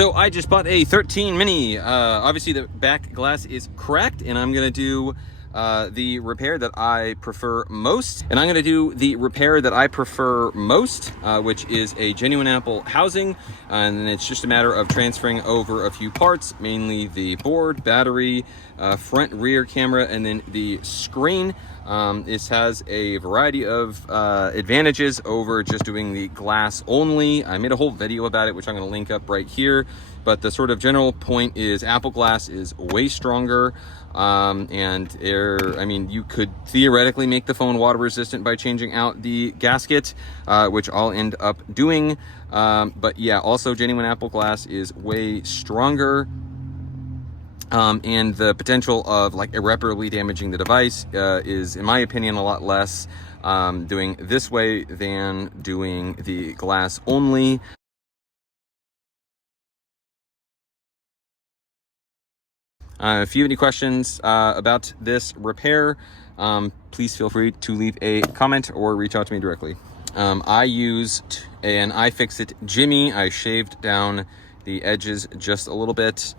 So I just bought a 13 mini. Obviously the back glass is cracked, and I'm gonna do the repair that I prefer most. And I'm gonna do the repair that I prefer most, which is a genuine Apple housing. And it's just a matter of transferring over a few parts, mainly the board, battery, front rear camera, and then the screen. This has a variety of advantages over just doing the glass only. I made a whole video about it, which I'm going to link up right here. But the sort of general point is Apple glass is way stronger. And I mean, you could theoretically make the phone water resistant by changing out the gasket, which I'll end up doing. But yeah, also genuine Apple glass is way stronger. And the potential of like irreparably damaging the device is, in my opinion, a lot less doing this way than doing the glass only. If you have any questions about this repair, please feel free to leave a comment or reach out to me directly. I used an iFixit Jimmy. I shaved down the edges just a little bit.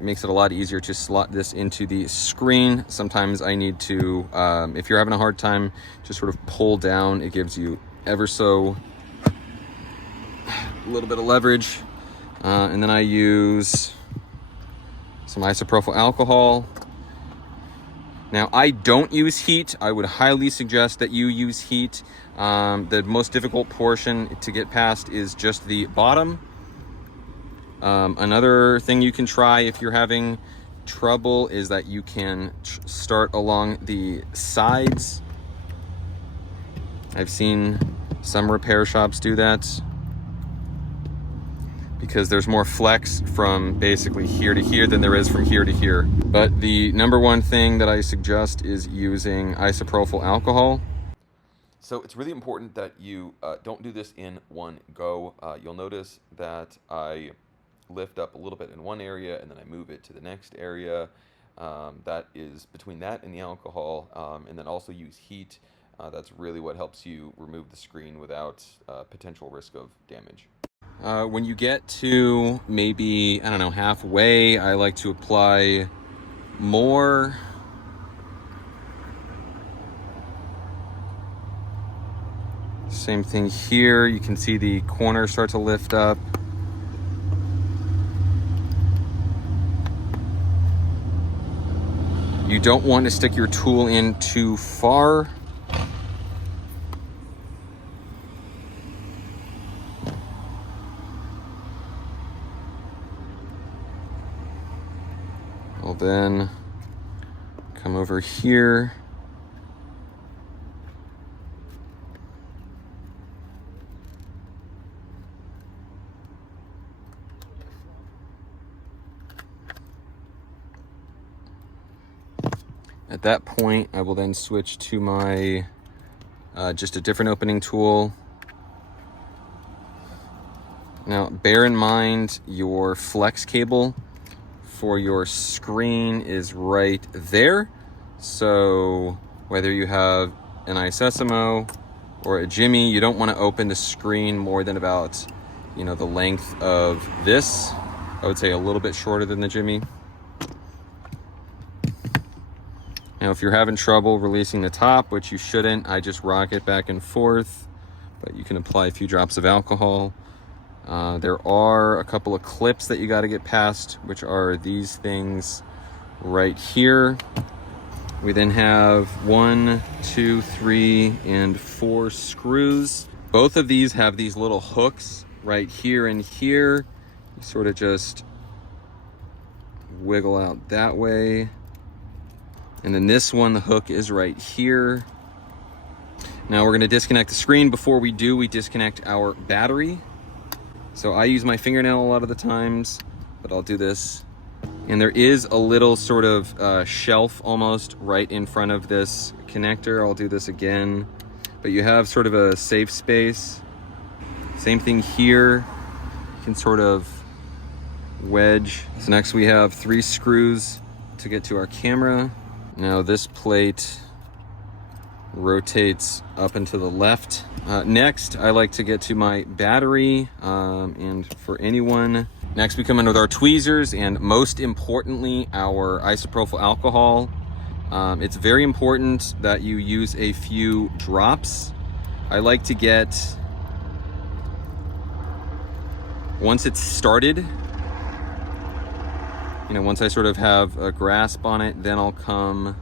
It makes it a lot easier to slot this into the screen. Sometimes I need to, if you're having a hard time, just sort of pull down. It gives you ever so a little bit of leverage. And then I use some isopropyl alcohol. Now, I don't use heat. I would highly suggest that you use heat. The most difficult portion to get past is just the bottom. Another thing you can try if you're having trouble is that you can start along the sides. I've seen some repair shops do that because there's more flex from basically here to here than there is from here to here. But the number one thing that I suggest is using isopropyl alcohol. So it's really important that you don't do this in one go. You'll notice that I lift up a little bit in one area and then I move it to the next area. That is between that and the alcohol, and then also use heat. That's really what helps you remove the screen without potential risk of damage. When you get to maybe, I don't know, halfway, I like to apply more. Same thing here. You can see the corner start to lift up. You don't want to stick your tool in too far. I'll then come over here. At that point, I will then switch to my just a different opening tool. Now, bear in mind your flex cable for your screen is right there. So whether you have an Isessimo or a Jimmy, you don't want to open the screen more than about, the length of this. I would say a little bit shorter than the Jimmy. Now, if you're having trouble releasing the top, which you shouldn't, I just rock it back and forth, but you can apply a few drops of alcohol. There are a couple of clips that you got to get past, which are these things right here. We then have 1, 2, 3, and 4 screws. Both of these have these little hooks right here and here. You sort of just wiggle out that way. And then this one, the hook is right here. Now we're gonna disconnect the screen. Before we do, we disconnect our battery. So I use my fingernail a lot of the times, but I'll do this. And there is a little sort of shelf almost right in front of this connector. I'll do this again, but you have sort of a safe space. Same thing here. You can sort of wedge. So next we have 3 screws to get to our camera. Now this plate rotates up and to the left. Next, I like to get to my battery, and for anyone Next, we come in with our tweezers, and most importantly, our isopropyl alcohol. It's very important that you use a few drops. I like to get, once it's started, once I sort of have a grasp on it, then I'll come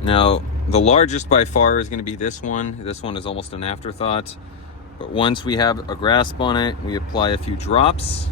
now. The largest by far is going to be this one. This one is almost an afterthought. But once we have a grasp on it, we apply a few drops.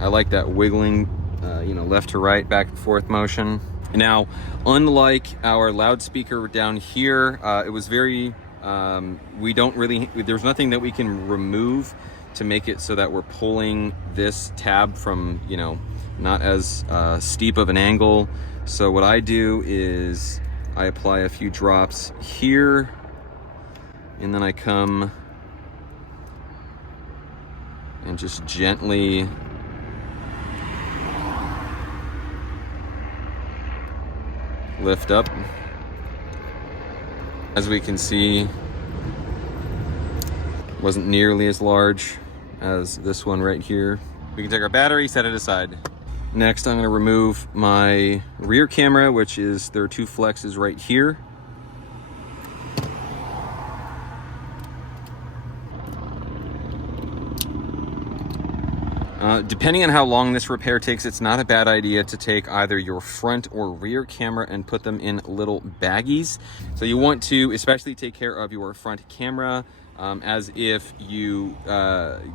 I like that wiggling, left to right, back and forth motion. Now, unlike our loudspeaker down here, it was very, there's nothing that we can remove to make it so that we're pulling this tab from, not as steep of an angle. So what I do is I apply a few drops here, and then I come and just gently lift up. As we can see, wasn't nearly as large as this one right here. We can take our battery, set it aside. Next, I'm going to remove my rear camera, which is, there are two flexes right here. Depending on how long this repair takes, it's not a bad idea to take either your front or rear camera and put them in little baggies. So you want to especially take care of your front camera, as if you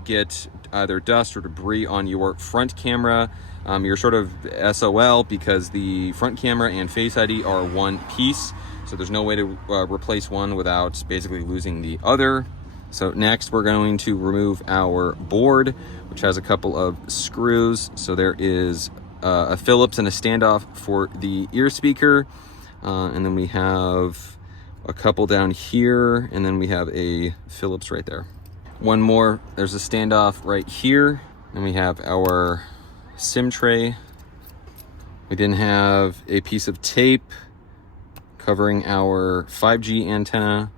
get either dust or debris on your front camera, you're sort of SOL, because the front camera and Face ID are one piece. So there's no way to replace one without basically losing the other. So next, we're going to remove our board, which has a couple of screws. So there is a Phillips and a standoff for the ear speaker. And then we have a couple down here, and then we have a Phillips right there. One more, there's a standoff right here. And we have our SIM tray. We then have a piece of tape covering our 5G antenna.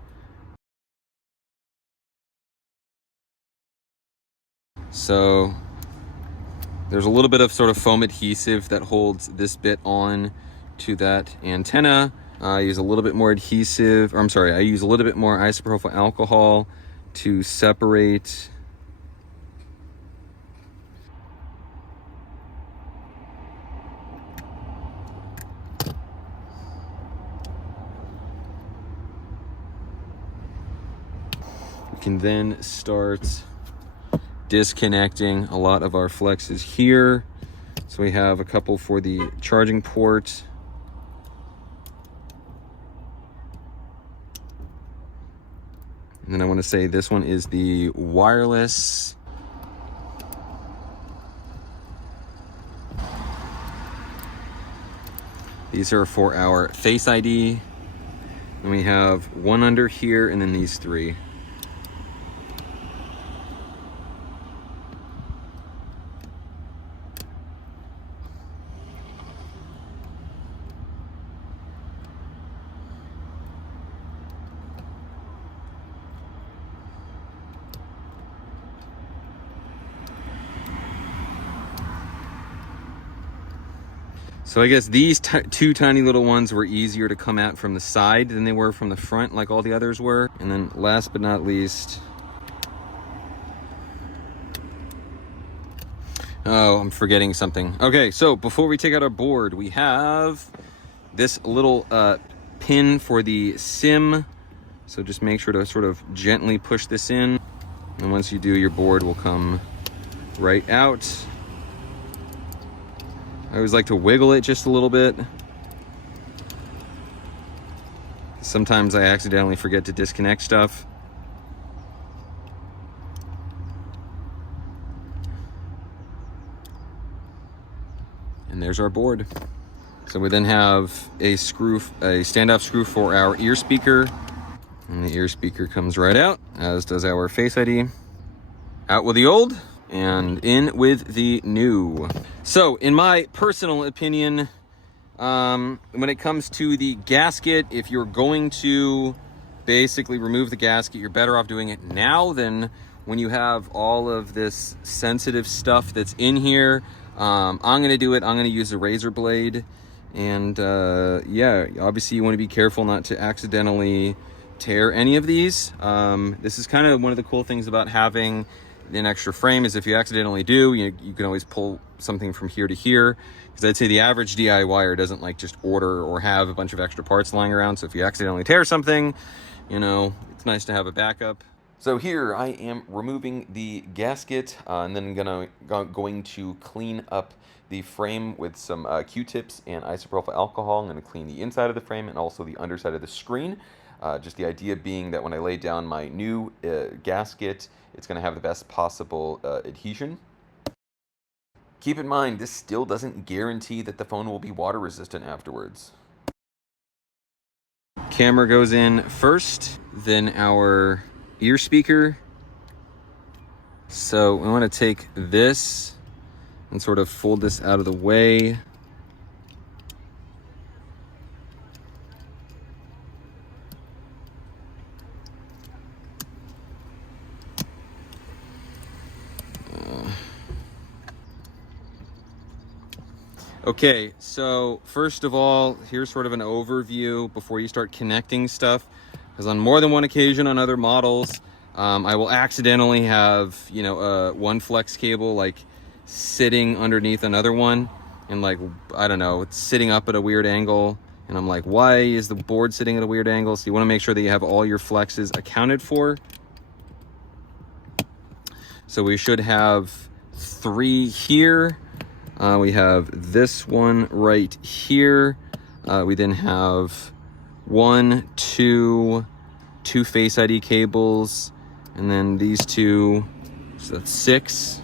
So there's a little bit of sort of foam adhesive that holds this bit on to that antenna. I use a little bit more adhesive, I use a little bit more isopropyl alcohol to separate we can then start disconnecting a lot of our flexes here. So we have a couple for the charging port. And then I want to say this one is the wireless. These are for our Face ID. And we have one under here, and then these three. So I guess these two tiny little ones were easier to come at from the side than they were from the front, like all the others were. And then last but not least, oh, I'm forgetting something. Okay, so before we take out our board, we have this little pin for the SIM. So just make sure to sort of gently push this in. And once you do, your board will come right out. I always like to wiggle it just a little bit. Sometimes I accidentally forget to disconnect stuff. And there's our board. So we then have a standoff screw for our ear speaker. And the ear speaker comes right out, as does our Face ID. Out with the old and in with the new. So in my personal opinion, When it comes to the gasket, if you're going to basically remove the gasket, you're better off doing it now than when you have all of this sensitive stuff that's in here. I'm going to do it. I'm going to use a razor blade. And yeah, obviously you want to be careful not to accidentally tear any of these. This is kind of one of the cool things about having an extra frame, is if you accidentally do, you can always pull something from here to here. Because I'd say the average DIYer doesn't like just order or have a bunch of extra parts lying around. So if you accidentally tear something, you know, it's nice to have a backup. So here I am removing the gasket, and then going to clean up the frame with some Q-tips and isopropyl alcohol. I'm going to clean the inside of the frame and also the underside of the screen. Just the idea being that when I lay down my new gasket, it's going to have the best possible adhesion. Keep in mind, this still doesn't guarantee that the phone will be water resistant afterwards. Camera goes in first, then our ear speaker. So we want to take this and sort of fold this out of the way. Okay, so first of all, here's sort of an overview before you start connecting stuff. Because on more than one occasion on other models, I will accidentally have, you know, one flex cable like sitting underneath another one, and like, I don't know, it's sitting up at a weird angle, and I'm like, why is the board sitting at a weird angle? So you want to make sure that you have all your flexes accounted for. So we should have 3 here. We have this one right here. We then have 1, 2 Face ID cables, and then these 2, so that's 6.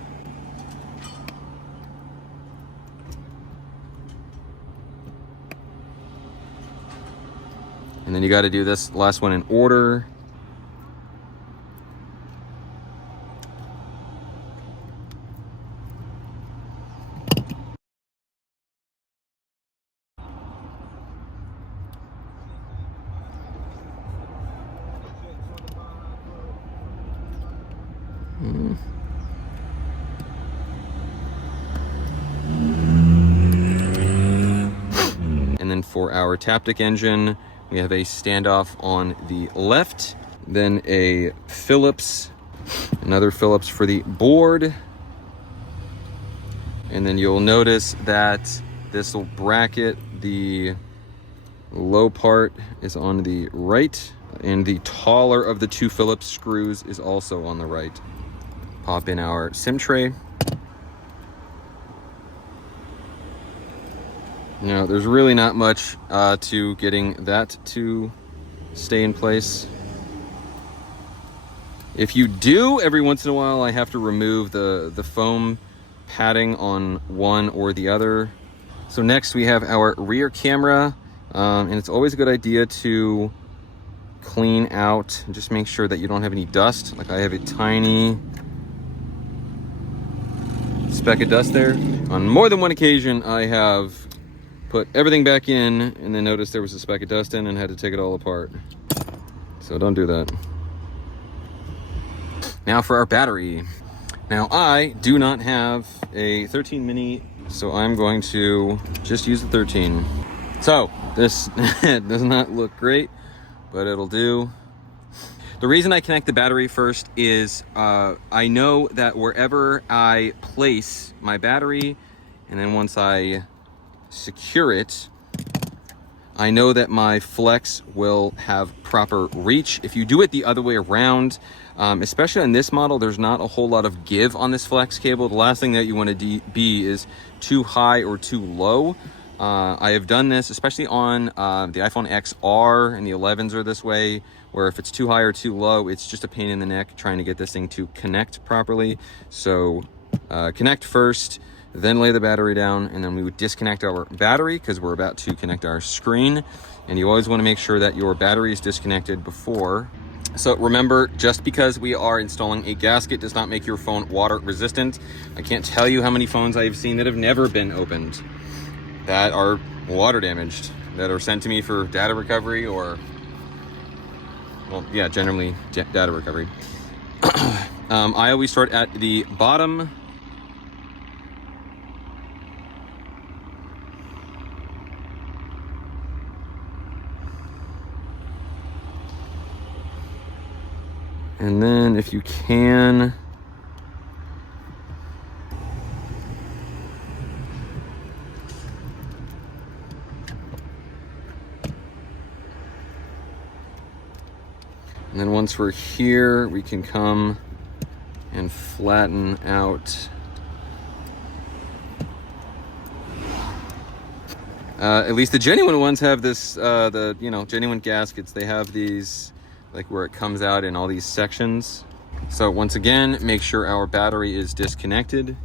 And then you got to do this last one in order. And then for our Taptic engine, we have a standoff on the left, then a Phillips, another Phillips for the board. And then you'll notice that this will bracket, the low part is on the right, and the taller of the 2 Phillips screws is also on the right. Pop in our SIM tray. Now, there's really not much to getting that to stay in place. If you do, every once in a while, I have to remove the foam padding on one or the other. So next we have our rear camera, and it's always a good idea to clean out and just make sure that you don't have any dust. Like I have a tiny speck of dust there. On more than one occasion, I have put everything back in and then noticed there was a speck of dust in and had to take it all apart. So don't do that. Now for our battery. Now I do not have a 13 mini, so I'm going to just use the 13. So this does not look great, but it'll do. The reason I connect the battery first is I know that wherever I place my battery, and then once I secure it, I know that my flex will have proper reach. If you do it the other way around, especially on this model, there's not a whole lot of give on this flex cable. The last thing that you want to be is too high or too low. I have done this, especially on the iPhone XR, and the 11s are this way, where if it's too high or too low, it's just a pain in the neck trying to get this thing to connect properly. So connect first, then lay the battery down, and then we would disconnect our battery because we're about to connect our screen. And you always want to make sure that your battery is disconnected before. So remember, just because we are installing a gasket does not make your phone water resistant. I can't tell you how many phones I've seen that have never been opened. that are water damaged, that are sent to me for data recovery or, well, yeah, generally data recovery. I always start at the bottom. And then if you can, and then once we're here, we can come and flatten out. At least the genuine ones have this, the, you know, genuine gaskets, they have these, like where it comes out in all these sections. So once again, make sure our battery is disconnected.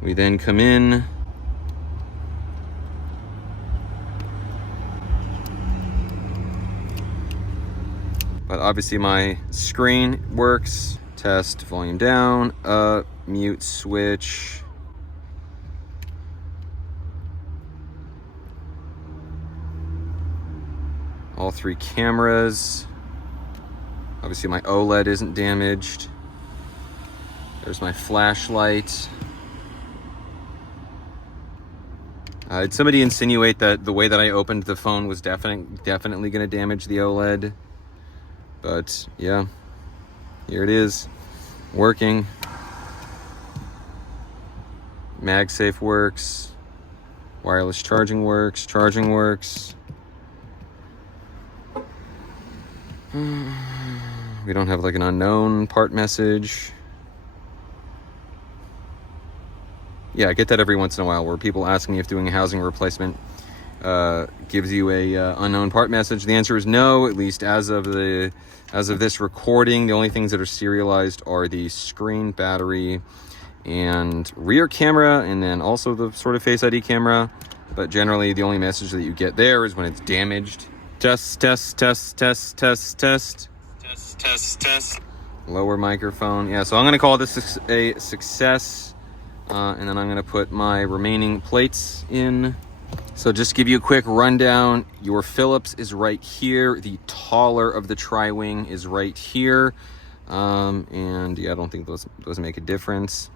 We then come in. But obviously my screen works. Test volume down, up, mute switch. All 3 cameras. Obviously my OLED isn't damaged. There's my flashlight. Did somebody insinuate that the way that I opened the phone was definitely going to damage the OLED? But yeah, here it is, working. MagSafe works. Wireless charging works. Charging works. We don't have like an unknown part message. Yeah, I get that every once in a while where people ask me if doing a housing replacement gives you a unknown part message. The answer is no, at least as of this recording. The only things that are serialized are the screen, battery, and rear camera, and then also the sort of Face ID camera. But generally the only message that you get there is when it's damaged. Test, test, test, test, test, test. Test, test, test. Lower microphone. Yeah, so I'm gonna call this a success. And then I'm gonna put my remaining plates in. So just to give you a quick rundown, your Phillips is right here. The taller of the tri-wing is right here. And yeah, I don't think those make a difference.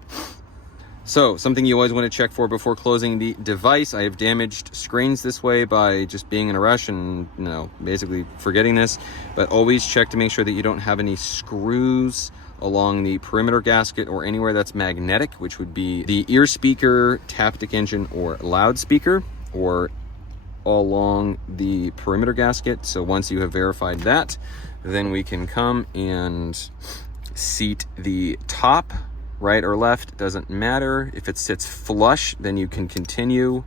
So something you always want to check for before closing the device. I have damaged screens this way by just being in a rush and, you know, basically forgetting this, but always check to make sure that you don't have any screws along the perimeter gasket or anywhere that's magnetic, which would be the ear speaker, Taptic engine, or loudspeaker, or all along the perimeter gasket. So once you have verified that, then we can come and seat the top. Right or left, doesn't matter. If it sits flush, then you can continue.